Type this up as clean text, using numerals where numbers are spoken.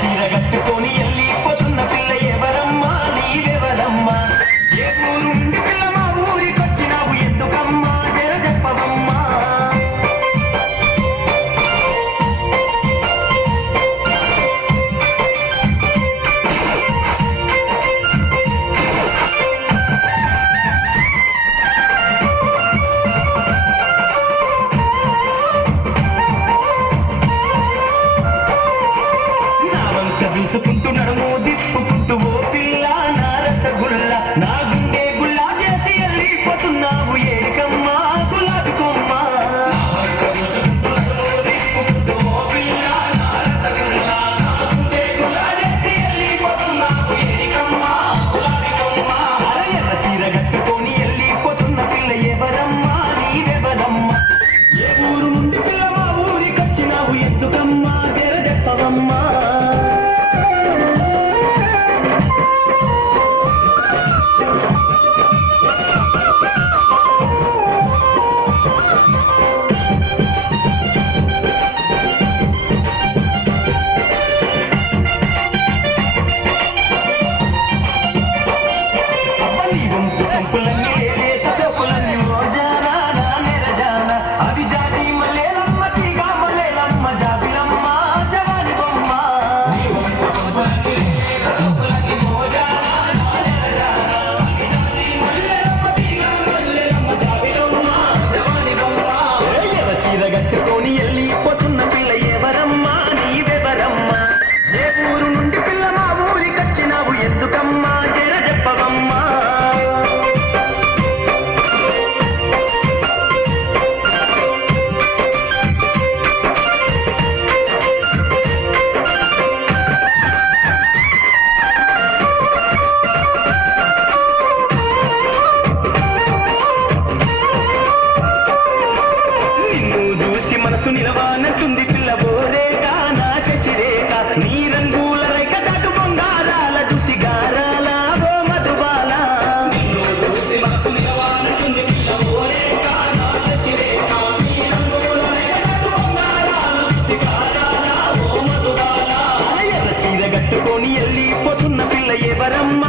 చీర కట్టుకొని వెళ్ళిపోతున్న పిల్ల ఎవరమ్మా నీవెవరమ్మా ఏ ఊరు నుండి పిల్ల మా ఊరికొచ్చినావు ఎందుకమ్మా జర చెప్పవమ్మా చూసుకుంటూ నడుము దిప్పుకుంటూ ఓ పిల్ల నా రసగుల్ల నా గుండె గుల్లా చేసి వెళ్ళిపోతున్నావు ఏడికమ్మా గులాబీ కొమ్మ ఎర్ర చీర కట్టుకొని వెళ్ళిపోతున్న పిల్ల ఎవరమ్మా నీవెవరమ్మా ఏ ఊరు నుండి పిల్ల మా ఊరికొచ్చినావు ఎందుకమ్మా జర చెప్పవమ్మా సంపులన్నీ లేత చెప్పులన్నీ రోజానా నా నెరజాన అవి జాతి మలేలమ్మ తీగ మలేలమ్మ జాబిలమ్మ జవాని బొమ్మ ఎర్ర చీర కట్టుకొని వెళ్ళిపోతున్న పిల్ల ఎవరమ్మా నీవెవరమ్మా ఏ ఊరు నుండి పిల్ల మా ఊరికొచ్చినావు ఎందుకమ్మా జర చెప్పవమ్మా మనసు నిలవానంటుంది పిల్ల బోరేక నా శశిరేఖ నీ రంగుల రేఖ దాటు బొంగారాల చూసి గారాల ఓ మధుబాల చూసి మనసు నిలవానంటుంది పిల్ల బోరేక నా శశిరేఖ నీ రంగుల రేఖ దాటు బొంగారాల చూసి గారాల ఓ మధుబాల ఎర్ర చీర కట్టుకొని వెళ్ళిపోతున్న పిల్ల ఎవరమ్మ